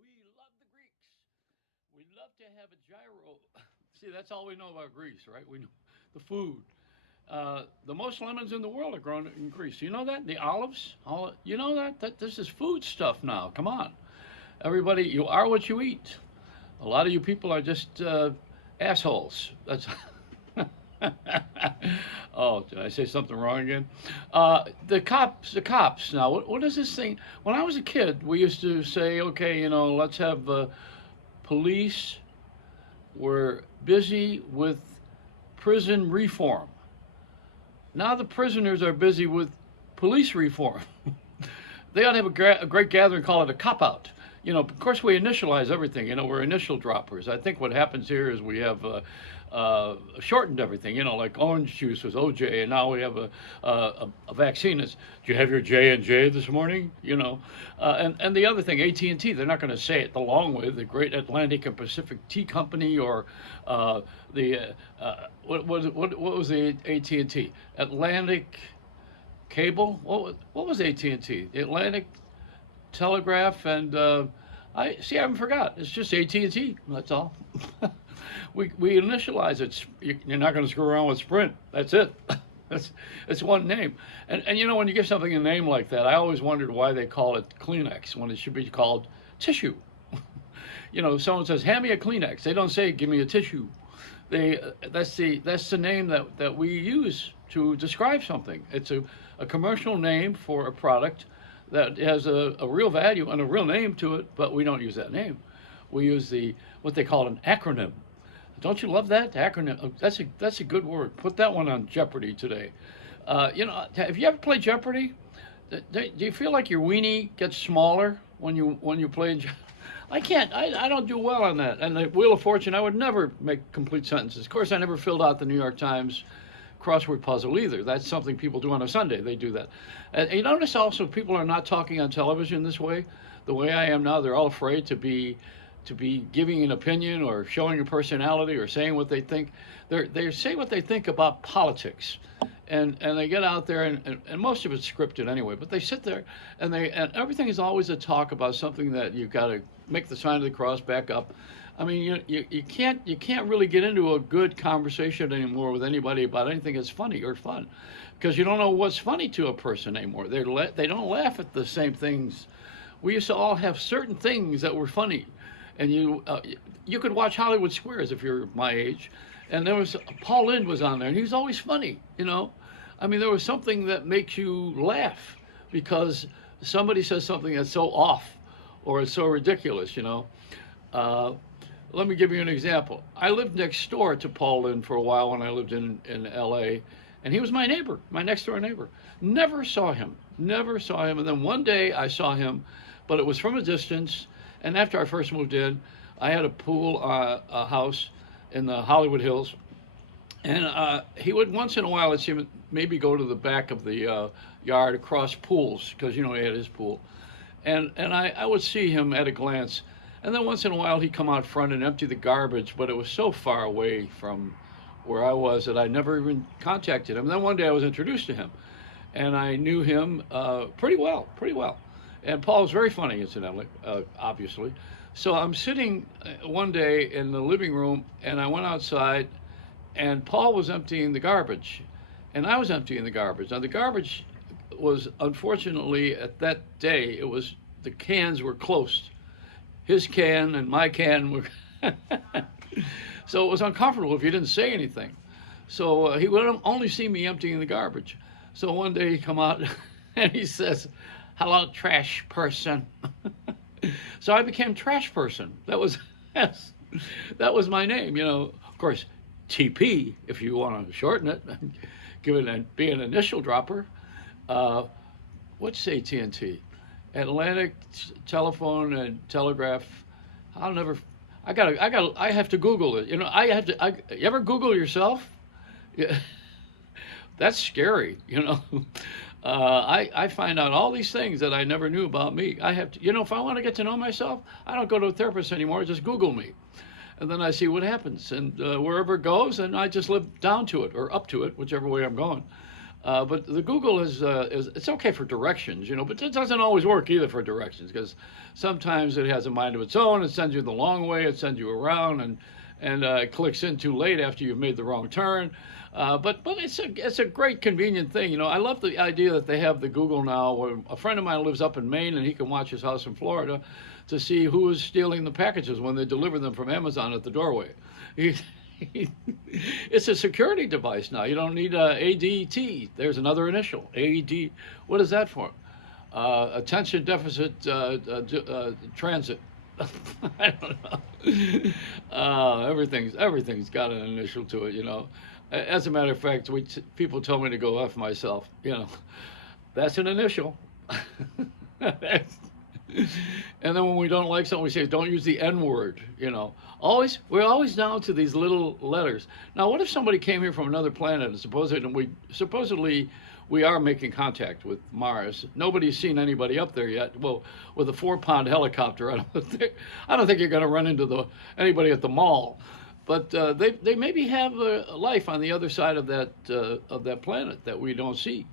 We love the Greeks. We love to have a gyro. See, that's all we know about Greece, right? We know the food. The most lemons in the world are grown in Greece. You know that? The olives? You know that? This is food stuff now. Come on. Everybody, you are what you eat. A lot of you people are just assholes. That's. Oh, did I say something wrong again? The cops. The cops. Now, what is this thing? When I was a kid, we used to say, okay, let's have police. We're busy with prison reform. Now the prisoners are busy with police reform. They ought to have a great gathering, call it a cop out. Of course, we initialize everything. We're initial droppers. I think what happens here is we have shortened everything. Like orange juice was OJ, and now we have a vaccine. Is Do you have your J&J this morning? And the other thing, AT&T. They're not going to say it the long way. The Great Atlantic and Pacific Tea Company, or the what was the AT&T? Atlantic Cable. What was AT&T? The Atlantic Telegraph, and I see. I haven't forgot. It's just AT&T. That's all. We initialize it. You're not going to screw around with Sprint. That's it. It's one name. And when you give something a name like that, I always wondered why they call it Kleenex when it should be called tissue. Someone says, "Hand me a Kleenex." They don't say, "Give me a tissue." That's the name that we use to describe something. It's a commercial name for a product that has a real value and a real name to it, but we don't use that name. We use what they call an acronym. Don't you love that acronym? That's a good word. Put that one on Jeopardy today. Have you ever played Jeopardy? Do you feel like your weenie gets smaller when you play? I can't. I don't do well on that. And the Wheel of Fortune, I would never make complete sentences. Of course, I never filled out the New York Times crossword puzzle either. That's something people do on a Sunday. They do that. And you notice also people are not talking on television this way. The way I am now, they're all afraid to be giving an opinion or showing a personality or saying what they think. They say what they think about politics, and they get out there, and most of it's scripted anyway. But they sit there, and everything is always a talk about something that you've got to make the sign of the cross, back up. I mean, you can't really get into a good conversation anymore with anybody about anything that's funny or fun, because you don't know what's funny to a person anymore. They don't laugh at the same things. We used to all have certain things that were funny, and you could watch Hollywood Squares if you're my age, and there was Paul Lynde was on there, and he was always funny. I mean, there was something that makes you laugh because somebody says something that's so off or is so ridiculous. Uh, Let me give you an example. I lived next door to Paul Lynde for a while when I lived in L.A., and he was my neighbor, my next door neighbor. Never saw him, never saw him. And then one day I saw him, but it was from a distance. And after I first moved in, I had a pool, a house in the Hollywood Hills, and he would once in a while, I'd see him maybe go to the back of the yard across pools, because he had his pool, and I would see him at a glance. And then once in a while he'd come out front and empty the garbage, but it was so far away from where I was that I never even contacted him. And then one day I was introduced to him, and I knew him pretty well, pretty well. And Paul was very funny, incidentally, obviously. So I'm sitting one day in the living room, and I went outside, and Paul was emptying the garbage, and I was emptying the garbage. Now the garbage was, unfortunately, at that day, the cans were close. His can and my can were so it was uncomfortable if you didn't say anything. So he would only see me emptying the garbage. So one day he come out and he says, "Hello, trash person." So I became trash person. Yes, that was my name. Of course, TP if you want to shorten it, give it be an initial dropper. Uh, what's AT&T? Atlantic Telephone and Telegraph. I'll never. I have to Google it. I have to. You ever Google yourself? Yeah, that's scary. I find out all these things that I never knew about me. I have to. If I want to get to know myself, I don't go to a therapist anymore. I just Google me, and then I see what happens, and wherever it goes, and I just live down to it or up to it, whichever way I'm going. But the Google is it's okay for directions, but it doesn't always work either for directions because sometimes it has a mind of its own. It sends you the long way. It sends you around and it clicks in too late after you've made the wrong turn. But it's a great convenient thing. I love the idea that they have the Google now. Where a friend of mine lives up in Maine and he can watch his house in Florida to see who is stealing the packages when they deliver them from Amazon at the doorway. He, it's a security device now. You don't need ADT. There's another initial. AD. What is that for? Attention deficit transit. I don't know. Everything's got an initial to it. As a matter of fact, people tell me to go F myself. That's an initial. And then when we don't like something, we say, "Don't use the N word." We're always down to these little letters. Now, what if somebody came here from another planet and supposedly we are making contact with Mars? Nobody's seen anybody up there yet. Well, with a 4-pound helicopter, I don't think you're going to run into anybody at the mall. But they maybe have a life on the other side of that planet that we don't see.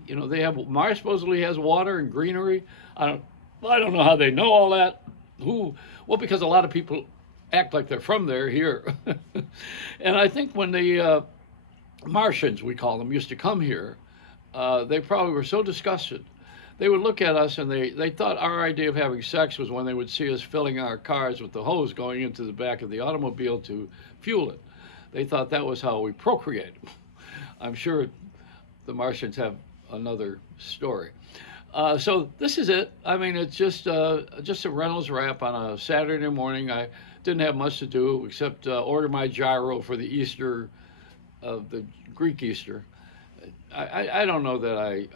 Mars supposedly has water and greenery. I don't know how they know all that. Well, because a lot of people act like they're from there here. And I think when the Martians, we call them, used to come here, they probably were so disgusted. They would look at us and they thought our idea of having sex was when they would see us filling our cars with the hose going into the back of the automobile to fuel it. They thought that was how we procreate. I'm sure the Martians have another story. So this is it. I mean, it's just a Reynolds Wrap on a Saturday morning. I didn't have much to do except order my gyro for the Easter, the Greek Easter. I don't know that I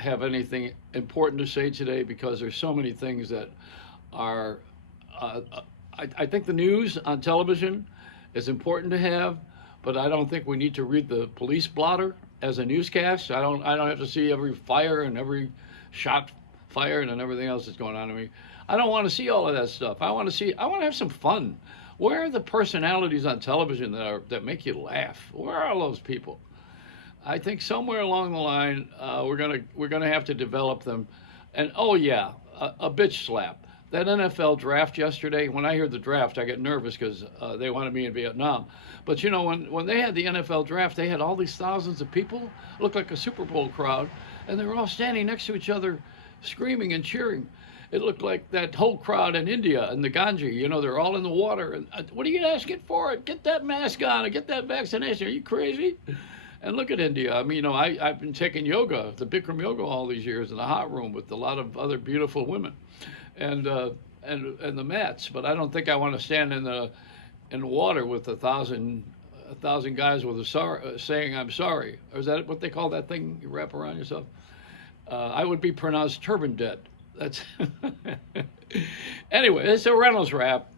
have anything important to say today because there's so many things that are. I think the news on television is important to have, but I don't think we need to read the police blotter as a newscast. I don't have to see every fire and every shot fired and everything else that's going on to me. I don't want to see all of that stuff. I want to have some fun. Where are the personalities on television that make you laugh? Where are all those people? I think somewhere along the line we're gonna have to develop them. And oh yeah, a bitch slap. That NFL draft yesterday. When I hear the draft, I get nervous because they wanted me in Vietnam. But when they had the NFL draft, they had all these thousands of people. It looked like a Super Bowl crowd, and they were all standing next to each other, screaming and cheering. It looked like that whole crowd in India and the Ganges. They're all in the water. And what are you asking for? Get that mask on and get that vaccination. Are you crazy? And look at India. I mean, I've been taking yoga, the Bikram yoga, all these years in the hot room with a lot of other beautiful women, and the mats. But I don't think I want to stand in the water with a thousand guys with saying I'm sorry. Or is that what they call that thing you wrap around yourself? I would be pronounced turban dead. That's anyway. It's a Reynolds Wrap.